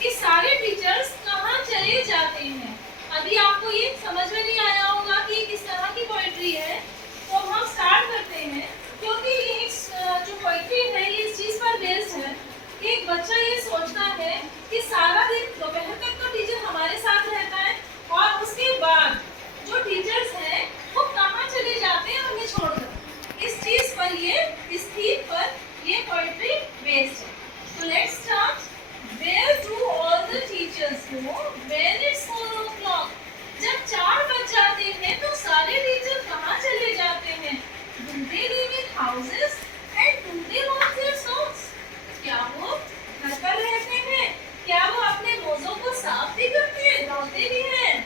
कि सारे टीचर्स कहाँ चले जाते हैं। अभी आपको ये समझ में नहीं आया होगा कि किस तरह की पोइट्री है, तो हम स्टार्ट करते हैं। क्योंकि ये जो पोइट्री है ये इस चीज पर बेस्ड है कि एक बच्चा ये सोचता है कि सारा दिन दोपहर तक तो टीचर हमारे साथ रहता है और उसके बाद जो टीचर्स हैं वो कहाँ चले जाते हैं हमें छोड़कर। इस चीज पर इस थीम पर ये पोइट्री बेस्ड है। So let's start. Where do all the teachers go when it's 4 o'clock? जब 4 बज जाते हैं तो सारे टीचर कहाँ चले जाते हैं? Do they live in houses and do they wash their socks? क्या वो घर पर रहते हैं? क्या वो अपने रोजों को साफ भी करते हैं, धोते भी हैं?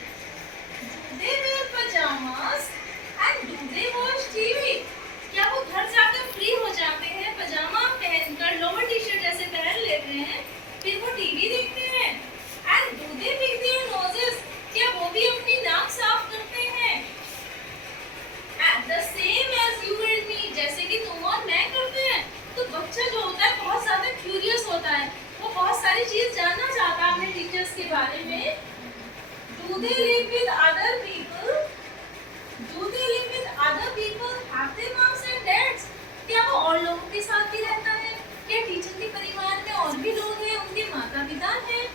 Do they wear pajamas and do they watch TV? क्या वो घर जाकर फ्री हो जाते हैं, पजामा पहनकर लोअर टी शर्ट जैसे पहन लेते हैं, फिर वो टीवी देखते हैं? And do they pick their noses? क्या वो भी अपनी नाक साफ करते हैं? At the same age you and me, जैसे कि तुम और मैं करते हैं। तो बच्चा जो होता है बहुत ज्यादा क्यूरियस होता है, वो बहुत सारी चीज जानना चाहता है अपने टीचर्स के बारे में। Do they live with other people? Do they live with other people? Have they moms and dads? क्या वो और लोगों के साथ भी रहता है? क्या टीचर के परिवार में और भी लोग हैं, उनके माता पिता हैं?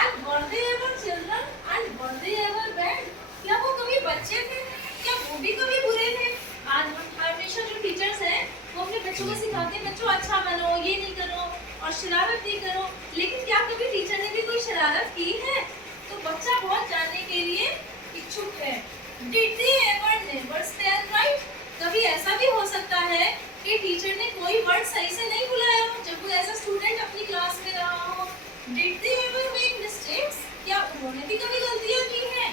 And were they ever children? And were they ever bad? क्या वो कभी बच्चे थे? क्या वो भी कभी बुरे थे? आज हमेशा जो टीचर्स हैं वो अपने बच्चों को सिखाते हैं बच्चों अच्छा बनो, ये नहीं करो और शरारत नहीं करो, लेकिन क्या कभी टीचर ने भी कोई शरारत की है? तो बच्चा बहुत जानने के लिए इच्छुक है। Did they ever never spell right? कभी ऐसा भी हो सकता है कि टीचर ने कोई वर्ड सही से नहीं बुलाया हो जब वो ऐसा स्टूडेंट अपनी क्लास में रहा हो। Did they ever make mistakes? क्या उन्होंने भी कभी गलतियां की हैं?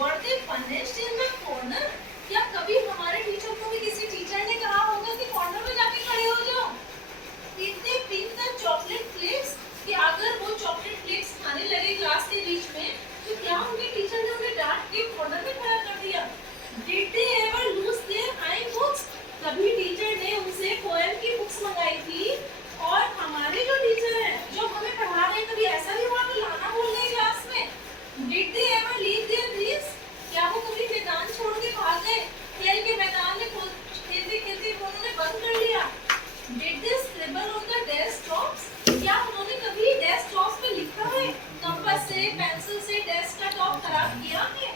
Were they punished in the corner? क्या कभी हमारे टीचर को भी किसी टीचर ने कहा होगा कि कॉर्नर में जाके खड़े हो जाओ? Did they pick the chocolate flakes? कि अगर वो चॉकलेट फ्लेक्स खाने लगे क्लास के बीच में तो क्या उनके टीचर ने उन्हें डांट के कॉर्नर में खड़ा कर दिया? Did they ever lose their high books? कभी टीचर ने उनसे पोएम की बुक्स मंगाई थी और हमारे जो टीचर हैं जो हमें पढ़ा रहे हैं कभी ऐसा भी हुआ तो लाना भूल गए क्लास में? Did they ever leave their dreams? क्या वो कभी मैदान छोड़ के भाग गए? खेल के मैदान में खेलते खेलते उन्होंने बंद कर लिया? Did they scribble on the desktops? क्या उन्होंने कभी डेस्कटॉप पे लिखा है? कंपास से, पेंसिल से डेस्क का टॉप खराब किया है?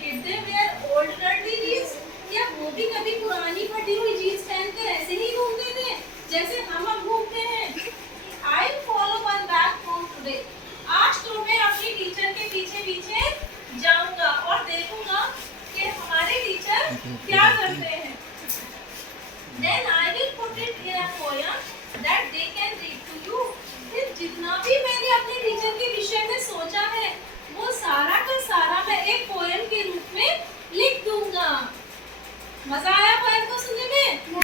Did they wear old dirty jeans? क्या वो भी कभी पुरानी फटी हुई जीन्स पहनकर ऐसे ही घूमते थे जैसे हम अब घूमते हैं? I'll follow one back home today. आज तो मैं अपनी टीचर के पीछे पीछे जाऊंगा और देखूंगा कि हमारे टीचर क्या करते हैं। Then I will put it in a poem that they can read to you. फिर जितना भी मैंने अपने टीचर के विषय में सोचा है वो सारा का सारा मैं एक पोएम के रूप में लिख दूंगा। मजा आया पर